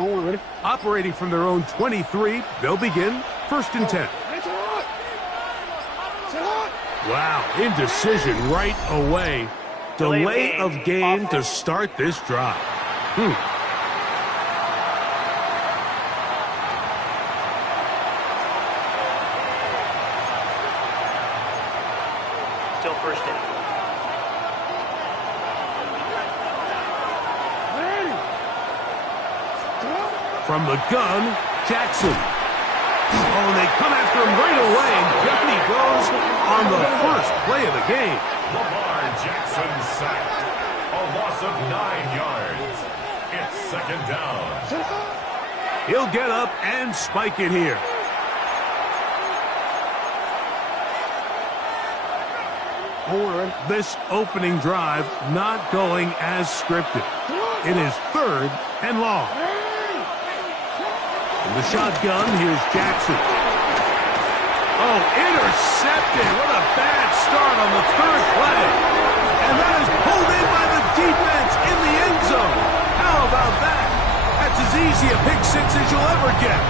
Operating from their own 23, they'll begin 1st and 10. Wow, indecision right away. Delay of game to start this drive. Still 1st inning. From the gun, Jackson. Oh, and they come after him right away, and down he goes on the first play of the game. Lamar Jackson sacked. A loss of 9 yards. It's 2nd down. He'll get up and spike it here. This opening drive not going as scripted. It is 3rd and long. In the shotgun, here's Jackson. Oh, intercepted. What a bad start on the 3rd play. And that is pulled in by the defense in the end zone. How about that? That's as easy a pick six as you'll ever get.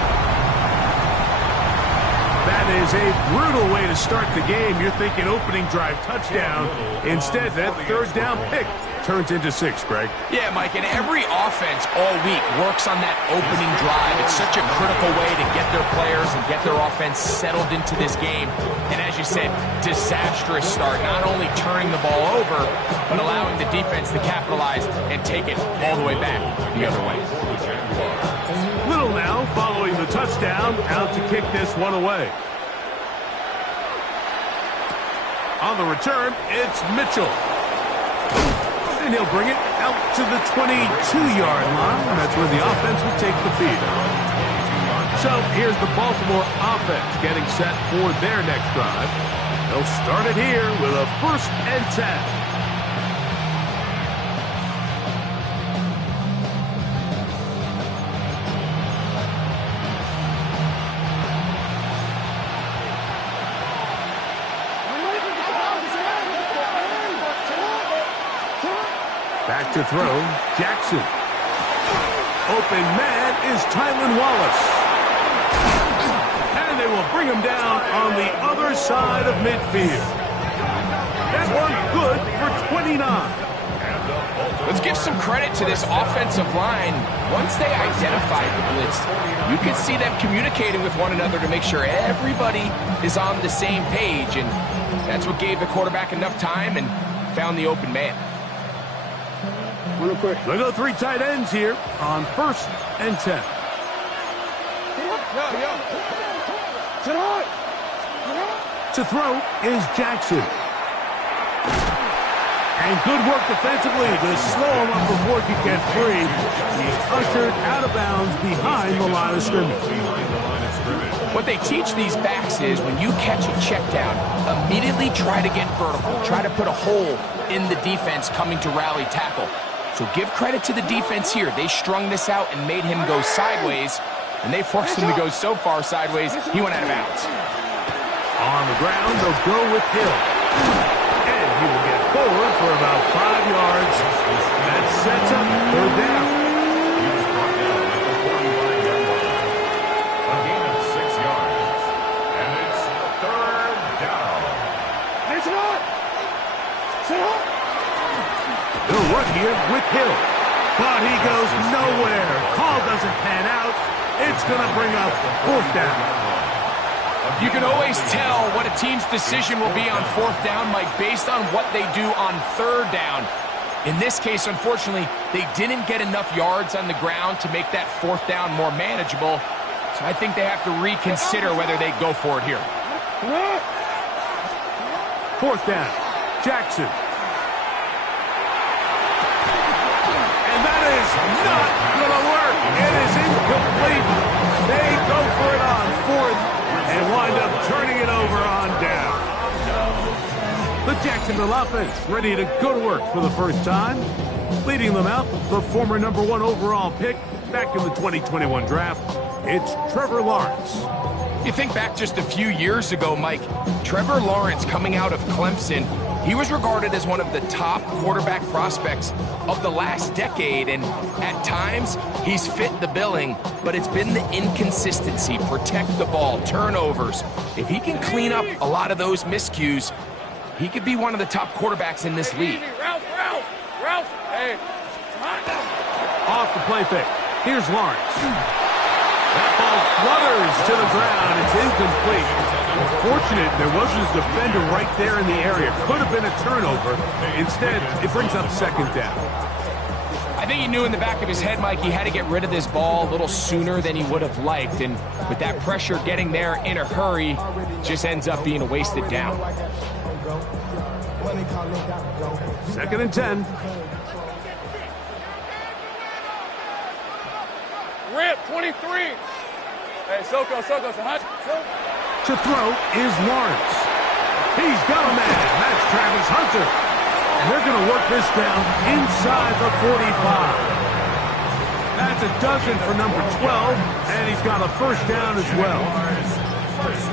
That is a brutal way to start the game. You're thinking opening drive touchdown. Instead, that 3rd down pick turns into 6, Greg. Yeah, Mike, and every offense all week works on that opening drive. It's such a critical way to get their players and get their offense settled into this game. And as you said, disastrous start, not only turning the ball over, but allowing the defense to capitalize and take it all the way back the other way. Little now following the touchdown, out to kick this one away. On the return, it's Mitchell. And he'll bring it out to the 22-yard line. That's where the offense will take the field. So here's the Baltimore offense getting set for their next drive. They'll start it here with a 1st and 10. Back to throw, Jackson. Open man is Jaylen Wallace. And they will bring him down on the other side of midfield. That one good for 29. Let's give some credit to this offensive line. Once they identified the blitz, you could see them communicating with one another to make sure everybody is on the same page. And that's what gave the quarterback enough time and found the open man. They go 3 tight ends here on 1st and 10. To throw is Jackson. And good work defensively to slow him up before he can get free. He's ushered out of bounds behind the line of scrimmage. What they teach these backs is when you catch a check down, immediately try to get vertical. Try to put a hole in the defense coming to rally tackle. So give credit to the defense here. They strung this out and made him go sideways, and they forced him to go so far sideways, he went out of bounds. On the ground, they'll go with Hill. And he will get forward for about 5 yards. That sets up 3rd down. He was brought down at the 45-yard line. A gain of 6 yards. And it's 3rd down. They'll run here with Hill. But he goes nowhere. Call doesn't pan out. It's going to bring up 4th down. You can always tell what a team's decision will be on 4th down, Mike, based on what they do on 3rd down. In this case, unfortunately, they didn't get enough yards on the ground to make that 4th down more manageable. So I think they have to reconsider whether they go for it here. 4th down. Jackson. Is not going to work. It is incomplete. They go for it on 4th and wind up turning it over on down. The Jacksonville offense ready to go to work for the first time. Leading them out, the former #1 overall pick back in the 2021 draft. It's Trevor Lawrence. You think back just a few years ago, Mike, Trevor Lawrence coming out of Clemson, he was regarded as one of the top quarterback prospects of the last decade, and at times He's fit the billing, but it's been the inconsistency. Protect the ball, turnovers. If he can clean up a lot of those miscues, he could be one of the top quarterbacks in this league. Ralph, hey. Off the play fake. Here's Lawrence. That ball flutters to the ground. It's incomplete. Fortunate there wasn't a defender right there in the area. Could have been a turnover. Instead, it brings up second down. I think he knew in the back of his head, Mike, he had to get rid of this ball a little sooner than he would have liked. And with that pressure getting there in a hurry, just ends up being a wasted down. 2nd and 10. Rip, 23. Hey, Soko, hot. To throw is Lawrence. He's got a man. That's Travis Hunter. And they're going to work this down inside the 45. That's a dozen for number 12, and he's got a first down as well.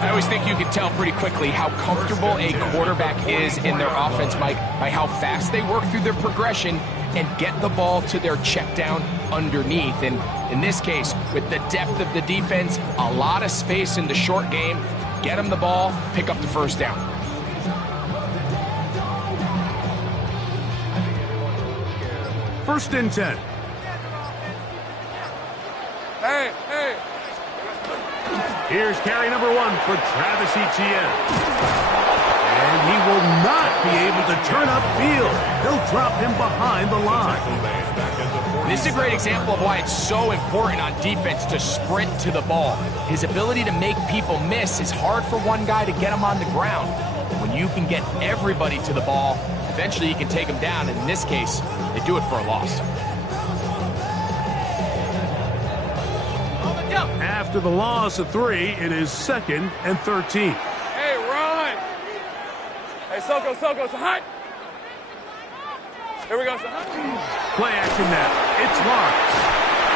I always think you can tell pretty quickly how comfortable a quarterback is in their offense, Mike, by how fast they work through their progression and get the ball to their check down underneath. And in this case, with the depth of the defense, a lot of space in the short game, get them the ball, pick up the first down. First and 10. Hey. Here's carry number 1 for Travis Etienne. And he will not be able to turn upfield. They'll drop him behind the line. This is a great example of why it's so important on defense to sprint to the ball. His ability to make people miss is hard for one guy to get him on the ground. When you can get everybody to the ball, eventually you can take them down. And in this case, they do it for a loss. After the loss of 3, it is 2nd and 13. Hey, Ron. Hey, Soko, it's hot. Here we go, son. Play action now. It's Lawrence.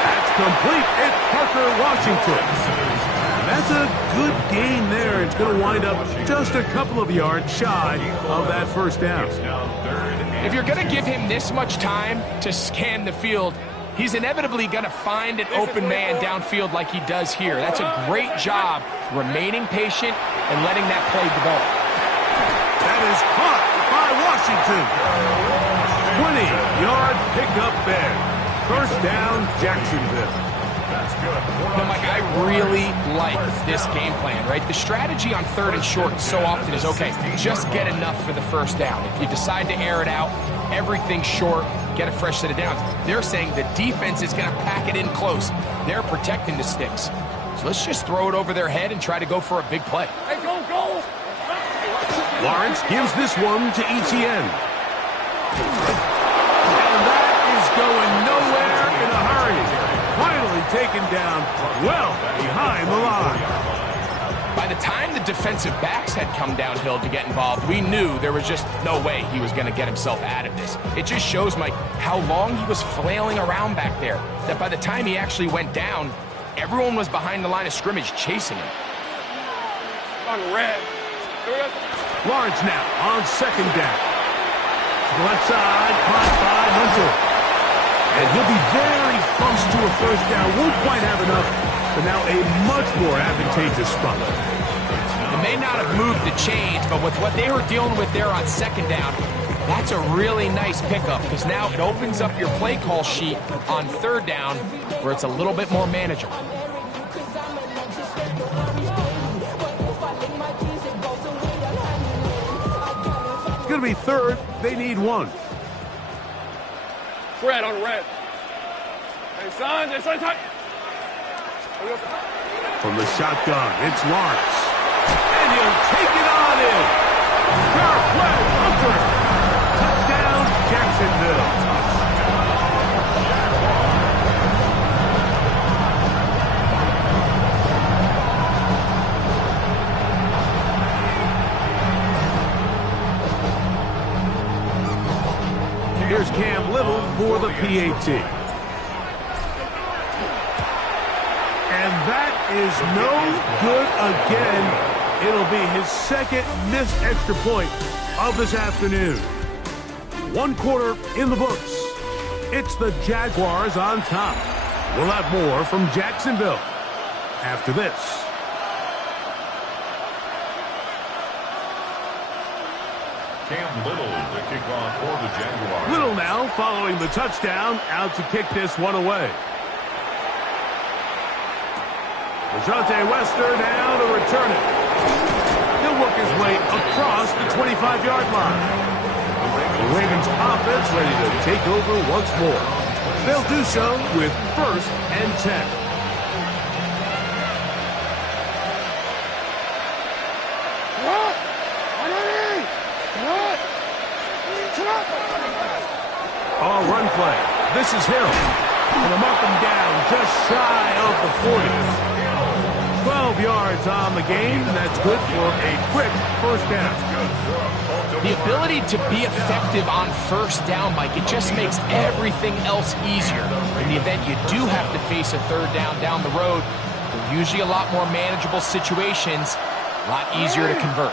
That's complete. It's Parker Washington. And that's a good gain there. It's going to wind up just a couple of yards shy of that first down. If you're going to give him this much time to scan the field, he's inevitably going to find an open man downfield like he does here. That's a great job remaining patient and letting that play develop. That is caught by Washington. 20-yard pickup there. First down, Jacksonville. That's good. No, Mike, I really like this game plan, right? The strategy on 3rd and short so often is, okay, just get enough for the first down. If you decide to air it out, everything short, get a fresh set of downs. They're saying the defense is going to pack it in close. They're protecting the sticks. So let's just throw it over their head and try to go for a big play. Hey, go. Lawrence gives this one to Etienne. And that is going nowhere in a hurry. Finally taken down well behind the line. By the time the defensive backs had come downhill to get involved, we knew there was just no way he was going to get himself out of this. It just shows, Mike, how long he was flailing around back there, that by the time he actually went down, everyone was behind the line of scrimmage chasing him. On red. Here we go. Lawrence now on 2nd down. To the left side, caught by Hunter. And he'll be very close to a first down. Won't quite have enough, but now a much more advantageous spot. It may not have moved the chains, but with what they were dealing with there on 2nd down, that's a really nice pickup because now it opens up your play call sheet on 3rd down where it's a little bit more manageable. It's going to be 3rd. They need 1. Red on red. Hey, son, hot. From the shotgun, it's Lawrence. And he'll take it on in. Sharp play, Hunter. Touchdown, Jacksonville. Here's Cam Little for the PAT. And that is no good again. It'll be his 2nd missed extra point of this afternoon. 1 quarter in the books. It's the Jaguars on top. We'll have more from Jacksonville after this. Cam Little to kick off for the Jaguars. Little now following the touchdown, out to kick this one away. Rajante Wester now to return it. He'll work his way across the 25-yard line. The Ravens offense ready to take over once more. They'll do so with 1st and 10. Oh, run play. This is Hill. And they'll mark him down just shy of the 40. 12 yards on the game, and that's good for a quick 1st down. The ability to be effective on 1st down, Mike, it just makes everything else easier. In the event you do have to face a 3rd down the road, they're usually a lot more manageable situations, a lot easier to convert.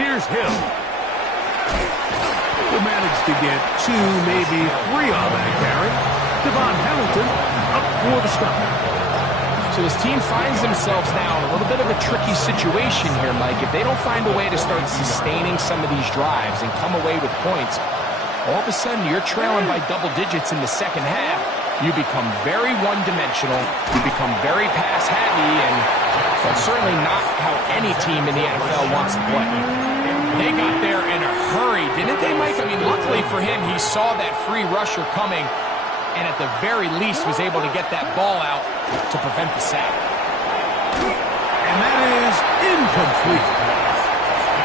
Here's Hill. Will manage to get 2, maybe 3 on that carry. Devon Hamilton up for the stop. So this team finds themselves now in a little bit of a tricky situation here, Mike. If they don't find a way to start sustaining some of these drives and come away with points, all of a sudden you're trailing by double digits in the 2nd half. You become very one-dimensional. You become very pass-heavy, and that's certainly not how any team in the NFL wants to play. They got there in a hurry, didn't they, Mike? I mean, luckily for him, he saw that free rusher coming, and at the very least was able to get that ball out to prevent the sack. And that is incomplete.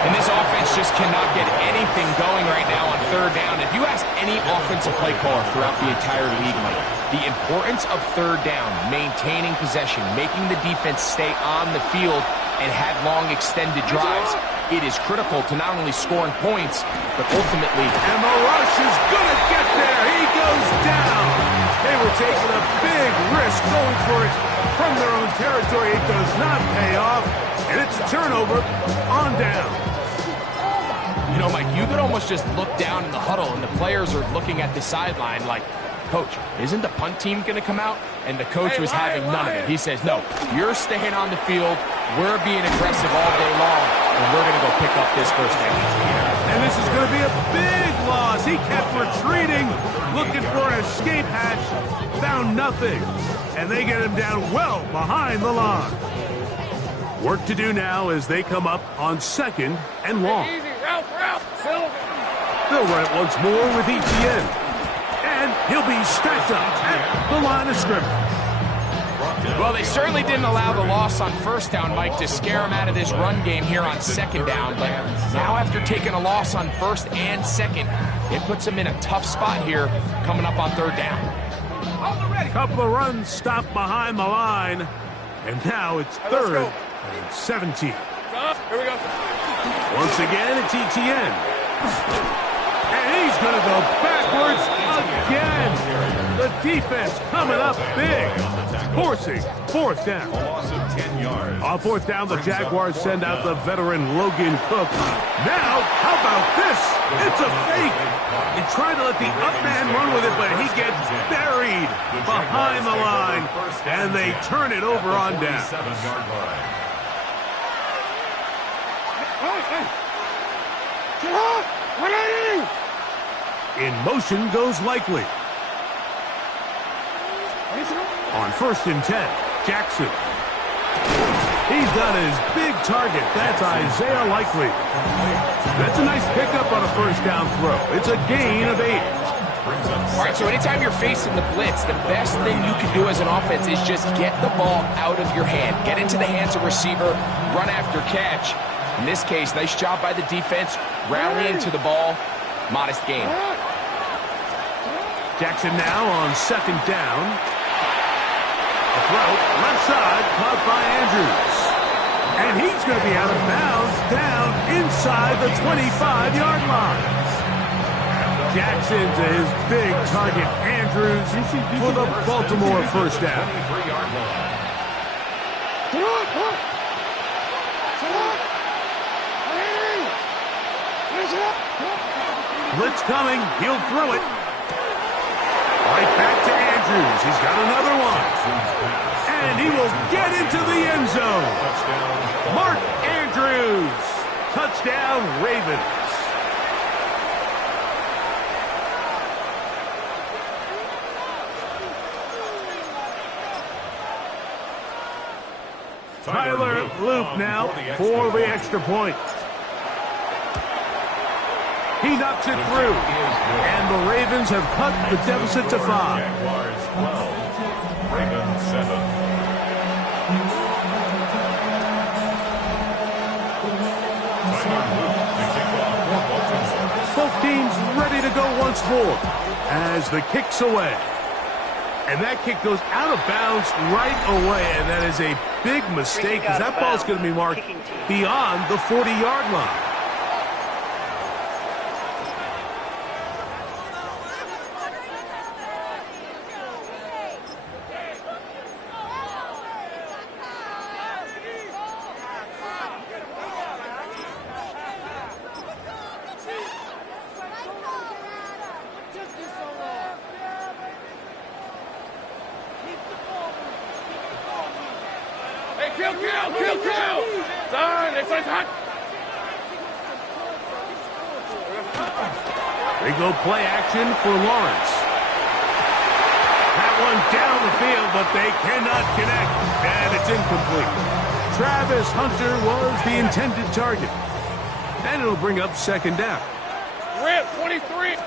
And this offense just cannot get anything going right now on 3rd down. If you ask any offensive play caller throughout the entire league, Mike, the importance of 3rd down, maintaining possession, making the defense stay on the field and have long extended drives, it is critical to not only scoring points, but ultimately... And the rush is going to get there. He goes down. They were taking a big risk going for it from their own territory. It does not pay off, and it's a turnover on down. You know, Mike, you could almost just look down in the huddle, and the players are looking at the sideline like, Coach, isn't the punt team going to come out? And the coach was having none of it. He says, no, you're staying on the field. We're being aggressive all day long, and we're going to go pick up this 1st down. And this is going to be a big loss. He kept retreating, looking for an escape hatch, found nothing. And they get him down well behind the line. Work to do now as they come up on 2nd and long. Easy, route. They'll run it once more with ETN. And he'll be stacked up at the line of scrimmage. Well, they certainly didn't allow the loss on 1st down, Mike, to scare him out of this run game here on 2nd down. But now after taking a loss on 1st and 2nd, it puts him in a tough spot here coming up on 3rd down. Couple of runs stopped behind the line. And now it's 3rd and 17. Here we go. Once again, it's ETN. And he's going to go backwards again. The defense coming up big, forcing 4th down. A loss of 10 yards. On 4th down, the Jaguars send out the veteran Logan Cook. Now, how about this? It's a fake. He tried to let the up man run with it, but he gets buried behind the line, and they turn it over on down. 7-yard line. In motion goes Likely. On 1st and 10, Jackson. He's got his big target. That's Isaiah Likely. That's a nice pickup on a 1st down throw. It's a gain of 8. All right, so anytime you're facing the blitz, the best thing you can do as an offense is just get the ball out of your hand. Get into the hands of receiver, run after catch. In this case, nice job by the defense, rallying to the ball. Modest gain. Jackson now on 2nd down. A throw, left side, caught by Andrews. And he's going to be out of bounds down inside the 25-yard line. Jackson to his big target, Andrews, for the Baltimore 1st down. Blitz coming, he'll throw it. Right back to Andrews. He's got another one. And he will get into the end zone. Mark Andrews. Touchdown, Ravens. Tyler Loop now for the extra point. He knocks it through. And the Ravens have cut the deficit to 5. Jaguars 12, Ravens 7. Both teams ready to go once more as the kick's away. And that kick goes out of bounds right away, and that is a big mistake because that ball's going to be marked beyond the 40-yard line. Kill! Done! It's hot! They go play action for Lawrence. That one down the field, but they cannot connect, and it's incomplete. Travis Hunter was the intended target. And it'll bring up second down. Rip, 23!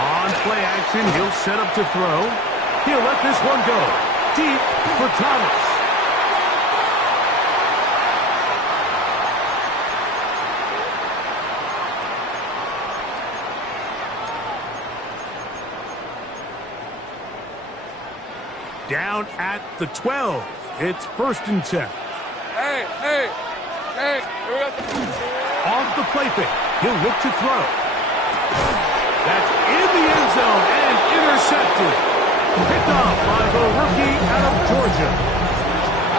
On play action, he'll set up to throw. He'll let this one go. Deep for Thomas. Down at the 12. It's 1st and 10. Hey! Here we go. Off the play fake. He'll look to throw. That's in the end zone and intercepted. Picked off by the rookie out of Georgia.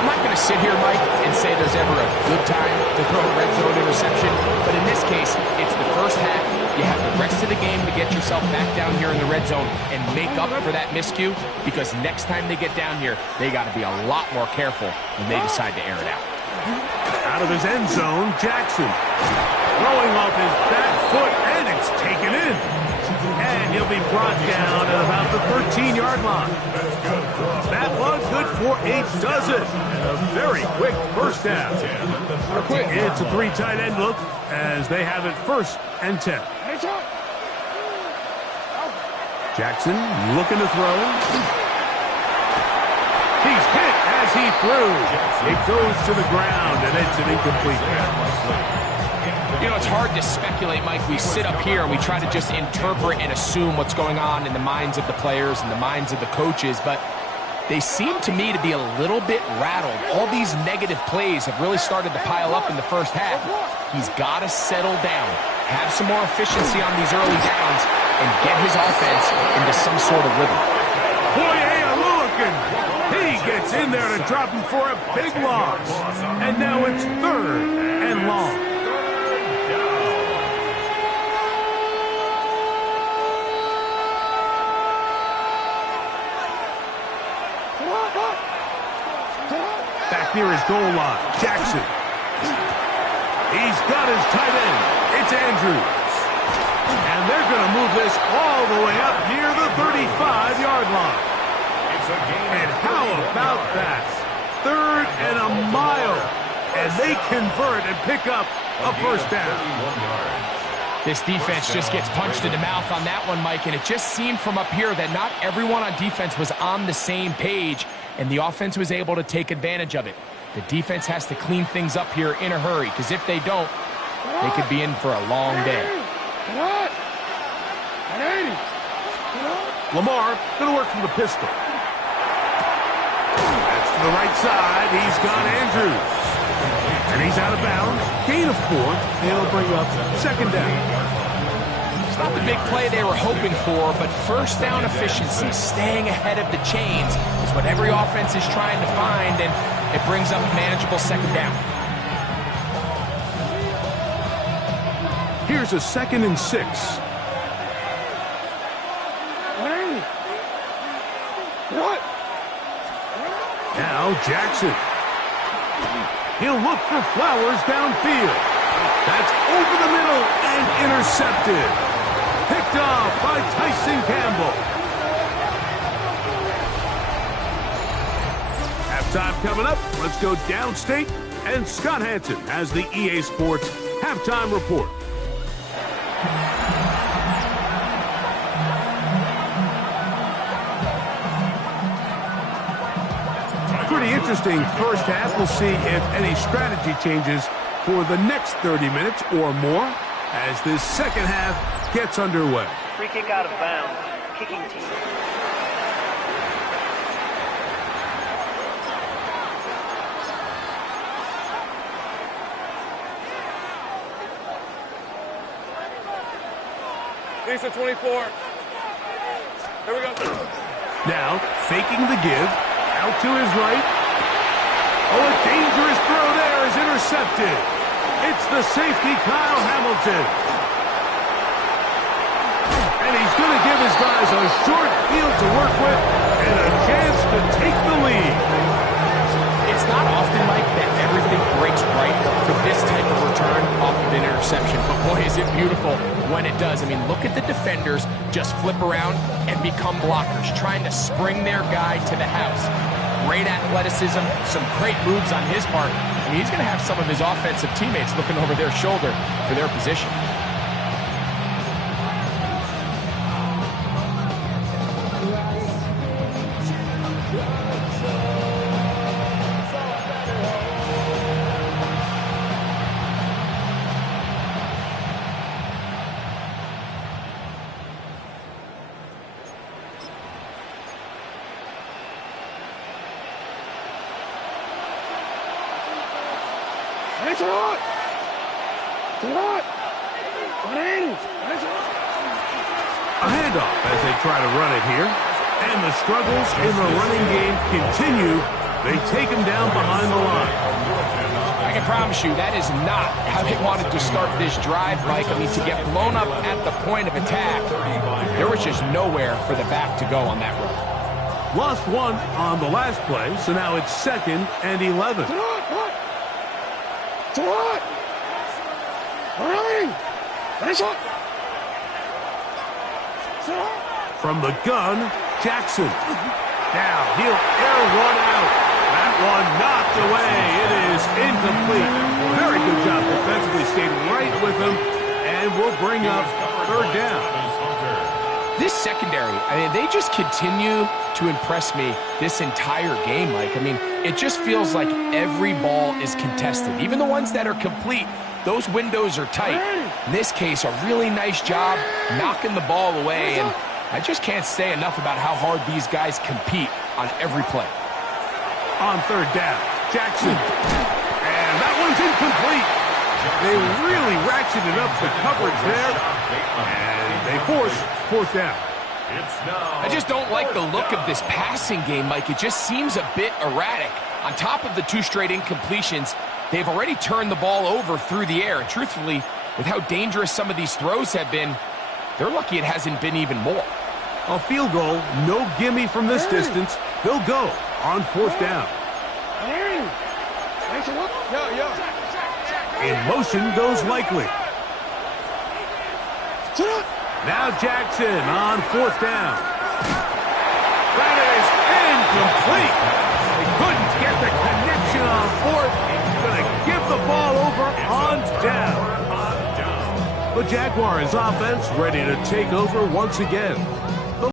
I'm not going to sit here, Mike, and say there's ever a good time to throw a red zone interception, but in this case, it's the first half. You have the rest of the game to get yourself back down here in the red zone and make up for that miscue, because next time they get down here, they got to be a lot more careful when they decide to air it out. Out of his end zone, Jackson. Throwing off his back foot, and it's taken in. And he'll be brought down at about the 13-yard line. That one good for a dozen. And a very quick first down. It's a 3 tight end look as they have it 1st and 10. Jackson looking to throw. He's hit as he threw. It goes to the ground, and it's an incomplete pass. You know, it's hard to speculate, Mike. We sit up here and we try to just interpret and assume what's going on in the minds of the players and the minds of the coaches, but they seem to me to be a little bit rattled. All these negative plays have really started to pile up in the first half. He's got to settle down, have some more efficiency on these early downs, and get his offense into some sort of rhythm. Boye, he gets in there to drop him for a big loss. And now it's 3rd and long. Back near his goal line, Jackson. He's got his tight end. It's Andrews. And they're going to move this all the way up near the 35-yard line. And how about that? 3rd and a mile. And they convert and pick up a first down. This defense just gets punched in the mouth on that one, Mike, and it just seemed from up here that not everyone on defense was on the same page, and the offense was able to take advantage of it. The defense has to clean things up here in a hurry, because if they don't, they could be in for a long day. Lamar going to work from the pistol. That's to the right side. He's got Andrews. And he's out of bounds. Gain of 4. They'll bring up second down. It's not the big play they were hoping for, but first down efficiency, staying ahead of the chains, is what every offense is trying to find, and it brings up a manageable second down. Here's a 2nd and 6. Now Jackson. He'll look for Flowers downfield. That's over the middle and intercepted. Picked off by Tyson Campbell. Halftime coming up. Let's go downstate. And Scott Hansen has the EA Sports Halftime Report. Pretty interesting first half. We'll see if any strategy changes for the next 30 minutes or more as this second half gets underway. Free kick out of bounds. Kicking team. Lisa 24. Here we go. Now, faking the give. Out to his right. Oh, a dangerous throw there is intercepted. It's the safety, Kyle Hamilton. And he's going to give his guys a short field to work with and a chance to take the lead. It's not often, Mike, that everything breaks right for this type of return off of an interception. But boy, is it beautiful when it does. I mean, look at the defenders just flip around and become blockers, trying to spring their guy to the house. Great athleticism, some great moves on his part. I mean, he's going to have some of his offensive teammates looking over their shoulder for their position. A handoff as they try to run it here. And the struggles in the running game continue. They take him down behind the line. I can promise you that is not how they wanted to start this drive, Mike. I mean, to get blown up at the point of attack, there was just nowhere for the back to go on that run. Lost one on the last play, so now it's 2nd and 11. From the gun, Jackson. Now he'll air one out. That one knocked away. It is incomplete. Very good job defensively. Stayed right with him. And we'll bring up 3rd down. This secondary, I mean, they just continue to impress me this entire game, Mike. I mean, it just feels like every ball is contested. Even the ones that are complete, those windows are tight. In this case, a really nice job knocking the ball away, and I just can't say enough about how hard these guys compete on every play. On 3rd down, Jackson. And that one's incomplete. They really ratcheted up the coverage there, and they force 4th down. I just don't like the look of this passing game, Mike. It just seems a bit erratic. On top of the 2 straight incompletions, they've already turned the ball over through the air. And truthfully, with how dangerous some of these throws have been, they're lucky it hasn't been even more. A field goal, no gimme from this distance. They'll go on 4th down. In motion goes Likely. Now Jackson on 4th down. That is incomplete. They couldn't get the connection on 4th. Going to give the ball over on down. The Jaguars offense ready to take over once again.